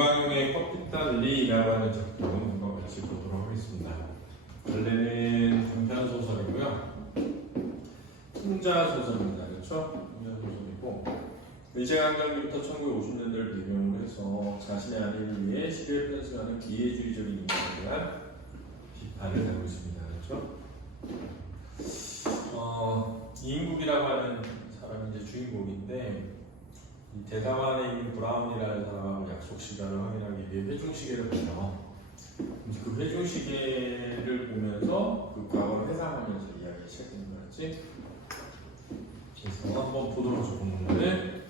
유광용의 커피달리라고 하는 작품 한번 같이 보도록 하겠습니다. 원래는 단편 소설이고요. 풍자 소설입니다. 그렇죠? 풍자 소설이고 일제강점기부터 1950년대를 배경으로 해서 자신의 아내를 위해 시대를 편승하는 기회주의적인 인간에 대한 비판을 하고 있습니다. 그렇죠? 이인국이라고 하는 사람이 이제 주인공인데 이 대사관에 있는 브라운이라는 사람하고 약속 시간을 확인하기 위해 회중시계를 보죠. 그 회중시계를 보면서 그 과거를 회상하면서 이야기 시작되는 거였지. 그래서 한번 보도록 보면은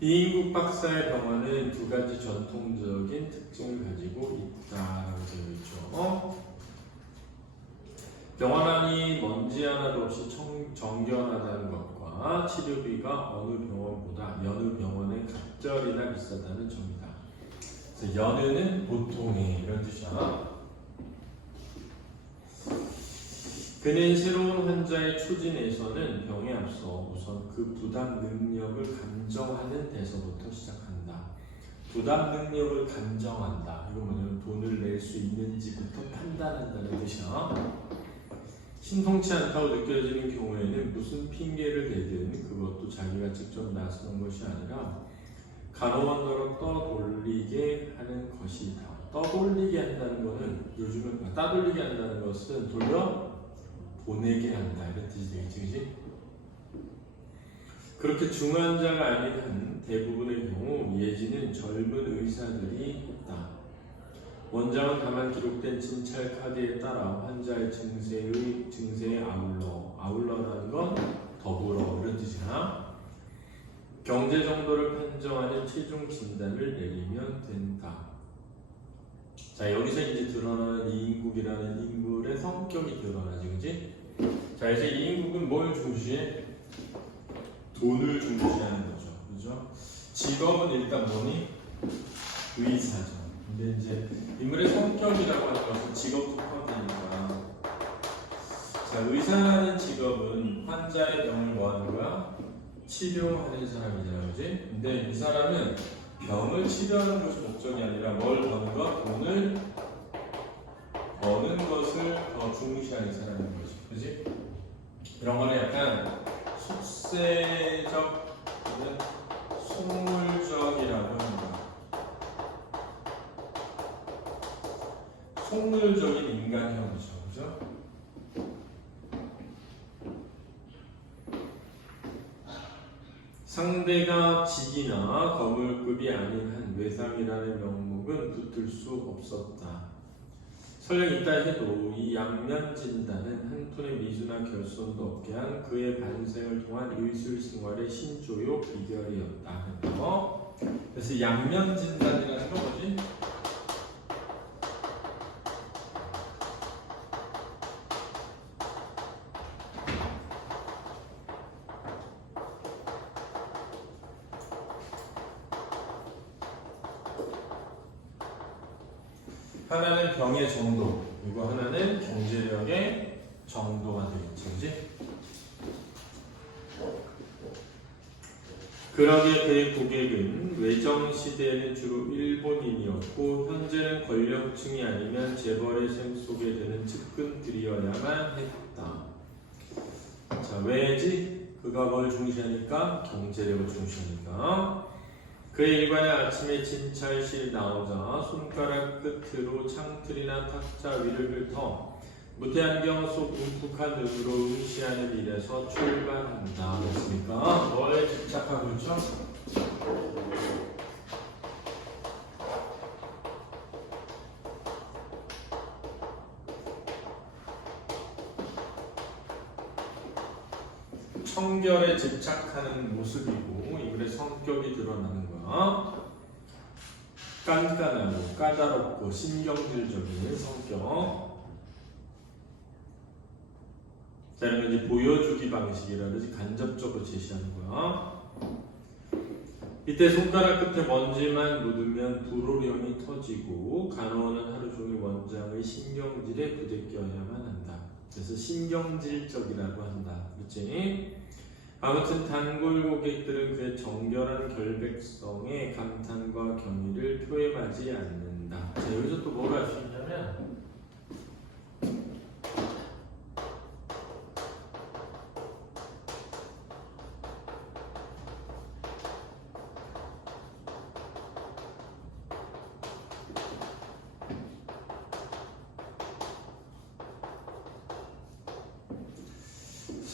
이인국 박사의 병원은 두 가지 전통적인 특징을 가지고 있다라고 되어 있죠. 병원 안이 먼지 하나도 없이 정겨하다는 것과 치료비가 어느 병원의 갑절이나 비싸다는 점이다. 그래서 여느는 보통의 이런 뜻이야. 그는 새로운 환자의 추진에서는 병에 앞서 우선 그 부담 능력을 감정하는 데서부터 시작한다. 부담 능력을 감정한다. 이거 뭐냐면 돈을 낼 수 있는지부터 판단한다는 뜻이야. 신통치 않다고 느껴지는 경우에는 무슨 핑계를 대든 그것도 자기가 직접 나서는 것이 아니라 간호원으로 떠돌리게 하는 것이다. 떠돌리게 한다는 것은 요즘은 따돌리게 한다는 것은 돌려 보내게 한다 이런 뜻이 되겠지, 그지? 그렇게 중환자가 아닌 한 대부분의 경우 예지는 젊은 의사들이 있다. 원장은 다만 기록된 진찰 카드에 따라 환자의 증세에 아울러라는 건 더불어 이런 뜻이나 경제 정도를 판정하는 최종 진단을 내리면 된다. 자, 여기서 이제 드러나는 이인국이라는 인물의 성격이 드러나지, 그지? 자, 이제 이인국은 뭘 중시해? 돈을 중시하는 거죠, 그죠? 직업은 일단 뭐니? 의사죠. 근데 이제 인물의 성격이라고 하는 것은 직업도 포함되니까. 자, 의사라는 직업은 환자의 병을 뭐 하는 거야? 치료하는 사람이잖아, 그지? 근데 이 사람은 병을 치료하는 것이 목적이 아니라 뭘 버는 것? 돈을 버는 것을 더 중시하는 사람인 거지, 그지? 이런 거는 약간 속세적, 속물적이라고 하는 거야. 속물적인 인간형이죠, 그죠? 상대가 직이나 거물급이 아닌 한 외상이라는 명목은 붙을 수 없었다. 설령 있다 해도 이 양면 진단은 한 톤의 미수나 결손도 없게 한 그의 반생을 통한 의술 생활의 신조요 비결이었다. 그래서 양면 진단이라는 건 뭐지? 하나는 병의 정도, 그리고 하나는 경제력의 정도가 되겠지, 그지? 그러기에 그의 고객은 외정 시대에는 주로 일본인이었고 현재는 권력층이 아니면 재벌의 셈 속에 드는 측근들이어야만 했다. 자, 왜지? 그가 뭘 중시하니까? 경제력을 중시하니까. 그의 일관에 아침에 진찰실 나오자 손가락 끝으로 창틀이나 탁자 위를 훑어 무태안경 속 움푹한 눈으로 응시하는 일에서 출발한다. 그렇습니까? 뭐에 집착하고 있죠? 청결에 집착하는 모습이고 인물의 성격이 드러나는 거야. 깐깐하고 까다롭고 신경질적인 성격. 자, 이런 이제 보여주기 방식이라든지 간접적으로 제시하는 거야. 이때 손가락 끝에 먼지만 묻으면 불호령이 터지고 간호원은 하루 종일 원장의 신경질에 부대껴야만 한다. 그래서 신경질적이라고 한다. 그렇지? 아무튼 단골 고객들은 그의 정결한 결백성에 감탄과 경의를 표임하지 않는다. 자, 여기서 또 뭐를 할 수 있냐면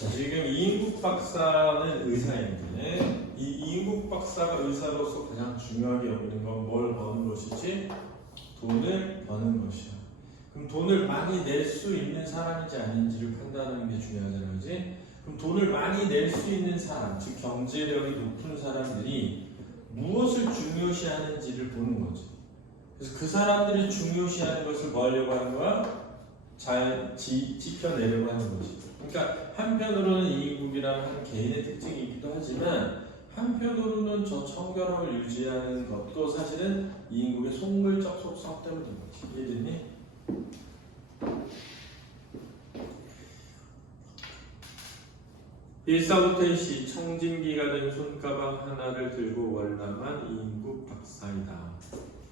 자, 지금 이인국 박사는 의사인데 이 이인국 박사가 의사로서 가장 중요하게 여기는 건 뭘 버는 것이지? 돈을 버는 것이야. 그럼 돈을 많이 낼 수 있는 사람인지 아닌지를 판단하는 게 중요하잖아, 그지? 그럼 돈을 많이 낼 수 있는 사람, 즉 경제력이 높은 사람들이 무엇을 중요시하는지를 보는 거지. 그래서 그 사람들이 중요시하는 것을 뭐 하려고 하는 거야? 잘 지켜내려고 하는 거지. 그러니까 한편으로는 이인국이라는 한 개인의 특징이기도 하지만 한편으로는 저 청결함을 유지하는 것도 사실은 이인국의 속물적 속성 때문인 거지. 이해됐니? 일사부터 일시 청진기가 된 손가방 하나를 들고 월남한 이인국 박사이다.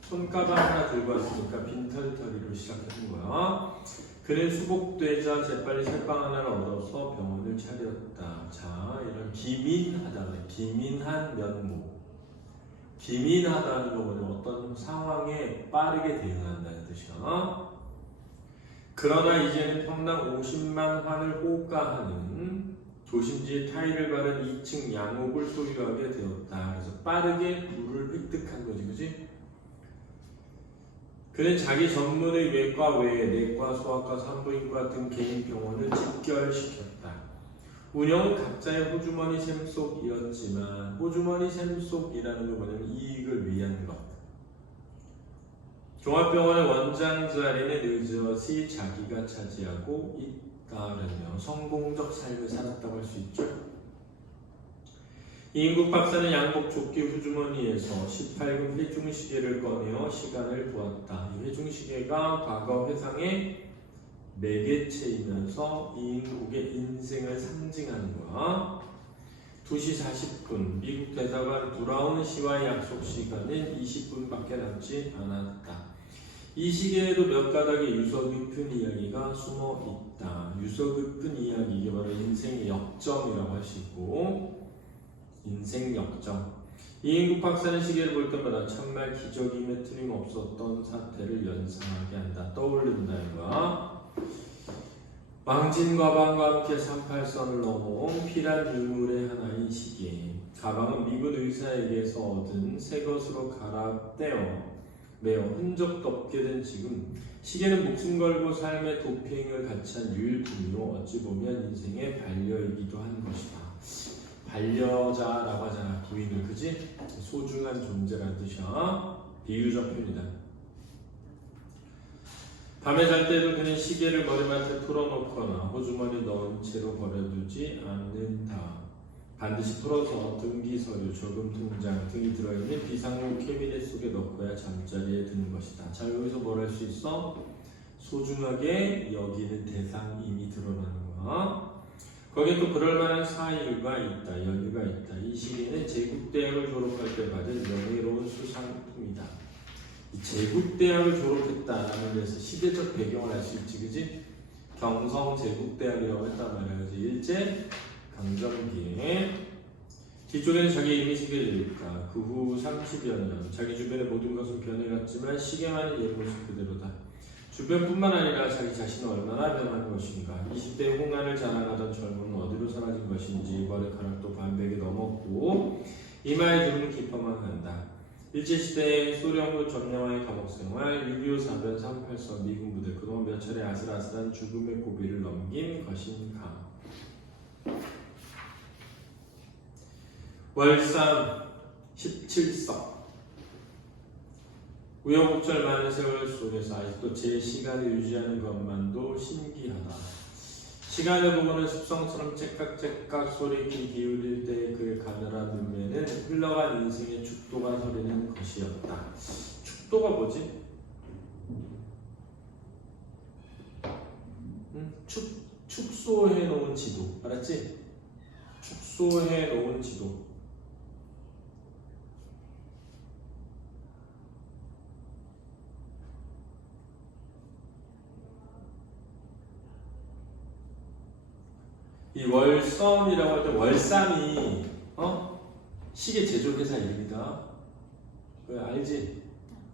손가방 하나 들고 왔으니까 빈털터리로 시작했던 거야. 그는 수복되자 재빨리 새빵 하나를 얻어서 병원을 차렸다. 자, 이런 기민하다. 기민한 면모. 기민하다는 거 뭐냐면 어떤 상황에 빠르게 대응한다는 뜻이야. 그러나 이제는 평당 50만 환을 호가하는 도심지에 타일을 바른 2층 양옥을 소유하게 되었다. 그래서 빠르게 부를 획득한 거지, 그지? 그는 자기 전문의 외과 외에 내과, 소아과, 산부인과 등 개인 병원을 집결시켰다. 운영은 각자의 호주머니 셈속이었지만 호주머니 셈속이라는 건 뭐냐면 이익을 위한 것. 종합병원의 원장 자리는 느닷이 자기가 차지하고 있다라며 성공적 삶을 살았다고 할 수 있죠. 이인국 박사는 양복 조끼 후주머니에서 18금 회중시계를 꺼내어 시간을 보았다. 이 회중시계가 과거 회상의 매개체이면서 이인국의 인생을 상징하는 거야. 2시 40분 미국 대사관 돌아오는 시와의 약속 시간은 20분밖에 남지 않았다. 이 시계에도 몇 가닥의 유서 깊은 이야기가 숨어 있다. 유서 깊은 이야기, 이게 바로 인생의 역점이라고 할 수 있고 인생 역점. 이인국 박사는 시계를 볼 때마다 참말 기적임에 틀림없었던 사태를 연상하게 한다. 떠올린다 이거야. 망진 가방과 함께 38선을 넘어온 피란 유물의 하나인 시계. 가방은 미군 의사에게서 얻은 새 것으로 갈아 떼어 매어 흔적도 없게 된 지금 시계는 목숨 걸고 삶의 도핑을 같이 한 유일품이요 어찌 보면 인생의 반려이기도 한 것이다. 반려자라고 하잖아, 부인을. 그지? 소중한 존재라는 뜻이야. 비유적 표현이다. 밤에 잘 때도 그는 시계를 머리맡에 풀어놓거나 호주머니 넣은 채로 버려두지 않는다. 반드시 풀어서 등기 서류, 저금 통장 등이 들어있는 비상용 캐비넷 속에 넣고야 잠자리에 드는 것이다. 자, 여기서 뭘 할 수 있어? 소중하게 여기는 대상임이 드러나는 거야. 거기에 또 그럴만한 사유가 있다, 연유가 있다. 이 시기에는 제국대학을 졸업할 때 받은 명예로운 수상품이다. 이 제국대학을 졸업했다라는 데서 시대적 배경을 알 수 있지, 그지? 경성 제국대학이라고 했단 말이야, 그지? 일제 강점기에 뒤쪽에는 자기의 이름이 새겨져 있다. 그 후 30여 년 자기 주변의 모든 것은 변해갔지만 시계만은 옛 모습 그대로다. 주변뿐만 아니라 자기 자신은 얼마나 변한 것인가. 20대 홍안을 자랑하던 젊음은 어디로 사라진 것인지. 머리카락도 반백이 넘었고 이마에 주름은 깊어만 간다. 일제시대의 소련군 점령와의 감옥생활, 6.25 사변, 3.8선 미군 부대, 그동안 몇 차례 아슬아슬한 죽음의 고비를 넘긴 것인가. 월삼 17석. 우여곡절 많은 세월 속에서 아직도 제 시간을 유지하는 것만도 신기하다. 시간을 보고는 습성처럼 째깍째깍 소리 기울일 때의 그의 가늘한 눈매는 흘러간 인생의 축도가 서리는 것이었다. 축도가 뭐지? 축소해 놓은 지도, 알았지? 축소. 축소해 놓은 지도. 이 월섬이라고 할 때 월삼이 시계 제조 회사 이름이다. 왜 알지?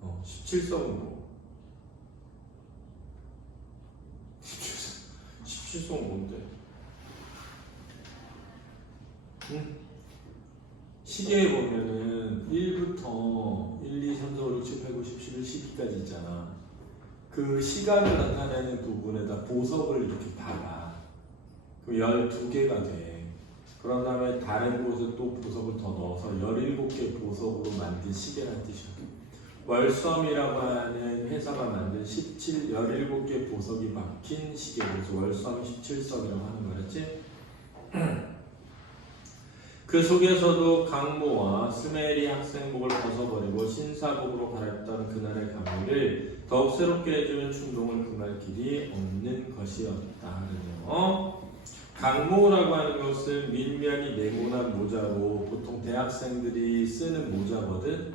17성은 뭐? 17성 뭔데? 응? 시계에 보면은 1부터 1, 2, 3, 4, 5, 6, 7, 8, 9, 10, 11, 12까지 있잖아. 그 시간을 나타내는 부분에다 보석을 이렇게 박아. 그럼 12개가 돼. 그런 다음에 다른 곳에 또 보석을 더 넣어서 17개 보석으로 만든 시계라는 뜻이야. 월섬이라고 하는 회사가 만든 17개 보석이 박힌 시계. 그래서 월섬 17석이라고 하는 거였지. 그 속에서도 강모와 스메리 학생복을 벗어버리고 신사복으로 갈아입던 그날의 감회를 더욱 새롭게 해주는 충동을 금할 길이 없는 것이었다. 그러네요. 강모라고 하는 것은 밑면이 네모난 모자로 보통 대학생들이 쓰는 모자거든.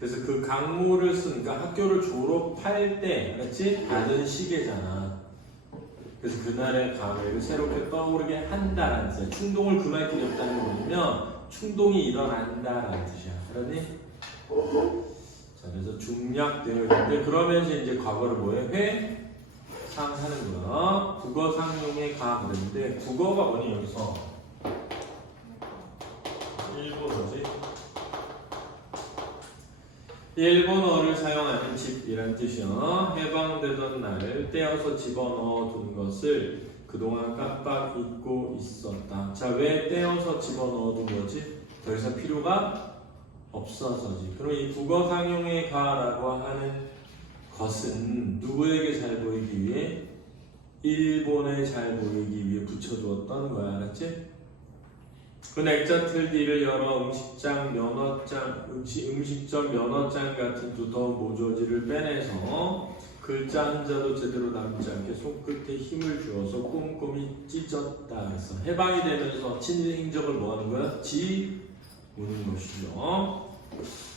그래서 그 강모를 쓰니까 학교를 졸업할 때, 그렇지? 받은 시계잖아. 그래서 그날의 감회를 새롭게 떠오르게 한다라는 뜻이야. 충동을 금할 길이 없다는 건 뭐냐면 충동이 일어난다라는 뜻이야. 그러니? 자, 그래서 중략되어 있는데 그러면서 이제 과거를 뭐해? 회상하는구나. 국어 상용의 가 그랬는데 국어가 뭐니 여기서? 일본어지. 일본어를 사용하는 집이란 뜻이야. 해방되던 날 떼어서 집어넣어 둔 것을 그동안 깜빡 잊고 있었다. 자, 왜 떼어서 집어넣어 둔 거지? 더 이상 필요가 없어서지. 그럼 이 국어 상용의 가라고 하는 것은 누구에게 잘 보이기 위해? 일본에 잘 보이기 위해 붙여주었던 거야. 알았지? 그 액자틀 뒤를 열어 음식점 면허장 같은 두터운 모조지를 빼내서 글자 한자도 제대로 남지 않게 손끝에 힘을 주어서 꼼꼼히 찢었다. 그래서 해방이 되면서 친일 행적을 뭐 하는 거야? 지우는 것이죠.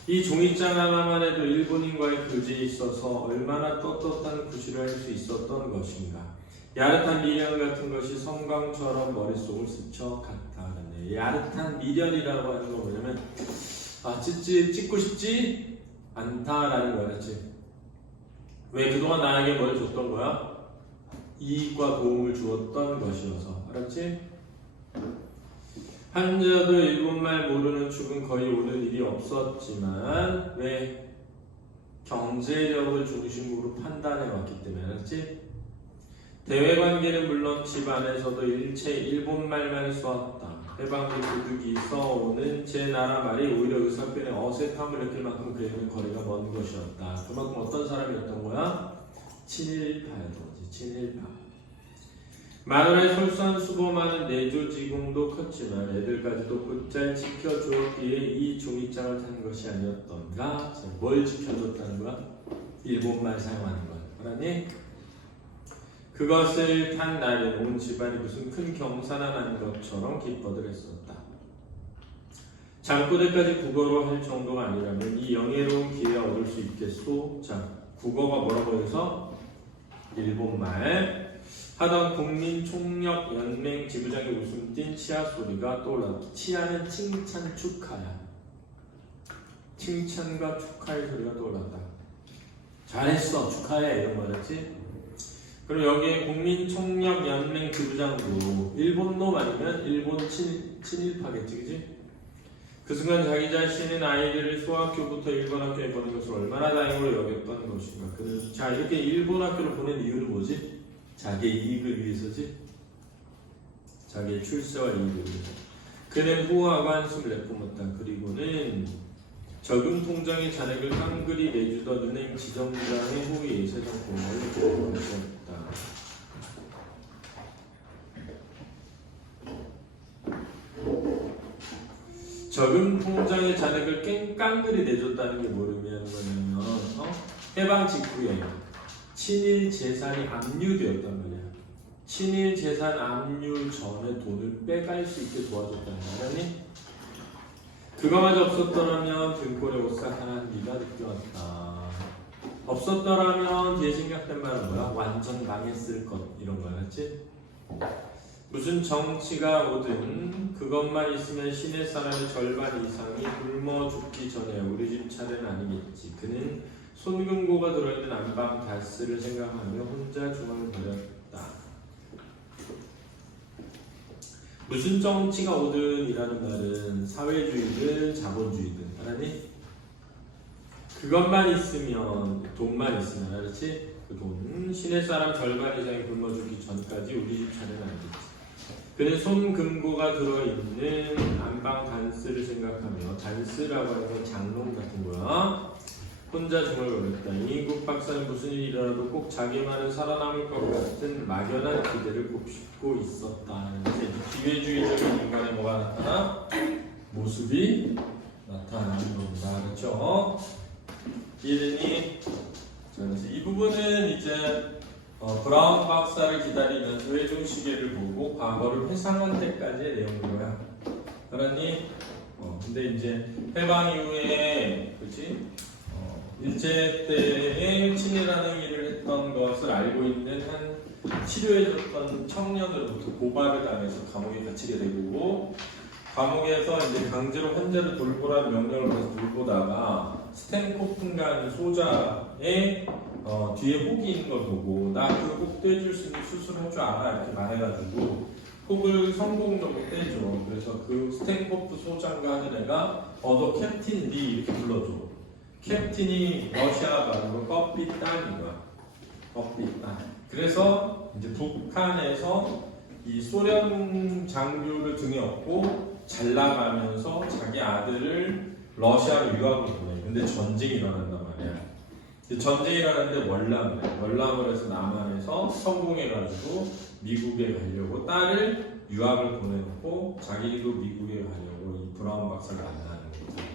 이 종이장 하나만 해도 일본인과의 교제에 있어서 얼마나 떳떳한 구실을 할 수 있었던 것인가. 야릇한 미련 같은 것이 섬광처럼 머릿속을 스쳐갔다. 야릇한 미련이라고 하는 건 뭐냐면 찍고 싶지 않다라는 거였지. 왜? 그동안 나에게 뭘 줬던 거야? 이익과 도움을 주었던 것이어서. 알았지? 한자도 일본말 모르는 축은 거의 오는 일이 없었지만 왜? 경제력을 중심으로 판단해 왔기 때문에. 알았지? 대외관계는 물론 집 안에서도 일체 일본말만 써왔다. 해방의 도둑이 써오는 제 나라 말이 오히려 의사변에 어색함을 느낄 만큼 그에게는 거리가 먼 것이었다. 그만큼 어떤 사람이었던 거야? 친일파였던 거지. 친일파. 마누라의 솔선수범하는 내조지공도 컸지만 애들까지도 끝잘 지켜주었기에 이 종이장을 탄 것이 아니었던가? 뭘 지켜줬다는 거야? 일본말 사용하는 거야. 알았니? 그것을 탄 날엔 온 집안이 무슨 큰 경사나 난 것처럼 기뻐들 했었다. 잠꼬대까지 국어로 할 정도가 아니라면 이 영예로운 기회 얻을 수 있겠소? 자, 국어가 뭐라고 해서? 일본말. 하던 국민총력연맹 지부장의 웃음 띤 치아 소리가 떠올랐다. 치아는 칭찬, 축하야. 칭찬과 축하의 소리가 떠올랐다. 잘했어, 축하해, 이런 말이지. 그럼 여기에 국민총력연맹 지부장도 일본놈 아니면 일본 친일파겠지, 그지? 그 순간 자기 자신은 아이들을 소학교부터 일본 학교에 보낸 것을 얼마나 다행으로 여겼던 것인가. 그는 자, 이렇게 일본 학교를 보낸 이유는 뭐지? 자기의 이익을 위해서지? 자기의 출세와 이익을 위해서. 그는 후하고 한숨을 내뿜었다. 그리고는 저금 통장의 잔액을 깡그리 내주던 은행 지점장의 후에 세상 공헌을 보였다. 저금 통장의 잔액을 깡그리 내줬다는 게 뭐냐는 거냐면 해방 직후에 친일 재산이 압류되었단 말이야. 친일 재산 압류 전에 돈을 빼갈 수 있게 도와줬다는 말이니 그거마저 없었더라면 등골에 오싹한 네가 느껴왔다. 없었더라면 뒤에 생각된 말은 뭐야? 완전 망했을 것 이런 거야, 그렇지? 무슨 정치가 오든 그것만 있으면 시내 사람의 절반 이상이 굶어 죽기 전에 우리 집 차례는 아니겠지. 그는 손금고가 들어있는 안방 다스를 생각하며 혼자 중얼 거렸다. 무슨 정치가 오든 이라는 말은 사회주의든 자본주의든 알았니? 그것만 있으면 돈만 있으면 알았지? 그 돈 시내 사람 절반 이상이 굶어 죽기 전까지 우리 집 차례는 아니겠지. 그는 손금고가 들어있는 안방 단스를 생각하며 단스라고 하는 건 장롱 같은 거야. 혼자 중얼거렸다. 이인국 박사는 무슨 일이 일어나도 꼭 자기만은 살아남을 것 같은 막연한 기대를 곱씹고 있었다. 이제 기회주의적인 인간의 뭐가 나타나? 모습이 나타나는 겁니다. 그렇죠? 이해되니? 자, 그래서 이 부분은 이제 브라운 박사를 기다리면서 회중시계를 보고 과거를 회상한 때까지의 내용이고요. 알았니? 근데 이제 해방 이후에 그렇지? 일제 때에 친일하는 일을 했던 것을 알고 있는 한 치료해줬던 청년으로부터 고발을 당해서 감옥에 갇히게 되고 감옥에서 이제 강제로 환자를 돌보라는 명령을 받아서 돌보다가 스탠코프인가는 소자의 뒤에 혹이 있는 걸 보고 나 그 혹 떼줄 수 있는 수술할 줄 알아 이렇게 말해가지고 혹을 성공적으로 떼줘. 그래서 그 스탠코프 소장과 하는 애가 너 캡틴 리 이렇게 불러줘. 캡틴이 러시아 말로 껍비딴인 거야. 껍비딴. 그래서 이제 북한에서 이 소련 장교를 등에 업고 잘 나가면서 자기 아들을 러시아로 유학을 보내. 근데 전쟁이 일어난단 말이야. 전쟁이 일어났는데 월남을 해. 월남을 해서 남한에서 성공해가지고 미국에 가려고 딸을 유학을 보내놓고 자기도 미국에 가려고 이 브라운 박사를 만나는 거지.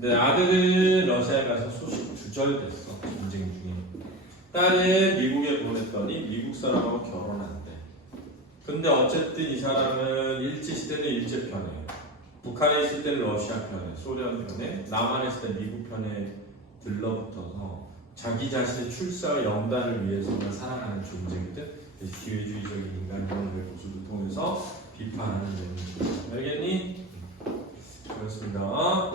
근데 아들은 러시아에 가서 소식 두절됐어. 전쟁 중에. 딸을 미국에 보냈더니 미국 사람하고 결혼한대. 근데 어쨌든 이 사람은 일제시대는 일제 편에, 북한에 있을 때는 러시아 편에, 소련 편에, 남한에 있을 때 미국 편에 들러붙어서 자기 자신의 출세와 영단을 위해서만 살아가는 존재거든. 기회주의적인 인간관계 모습을 통해서 비판하는 내용입니다. 알겠니? 그렇습니다.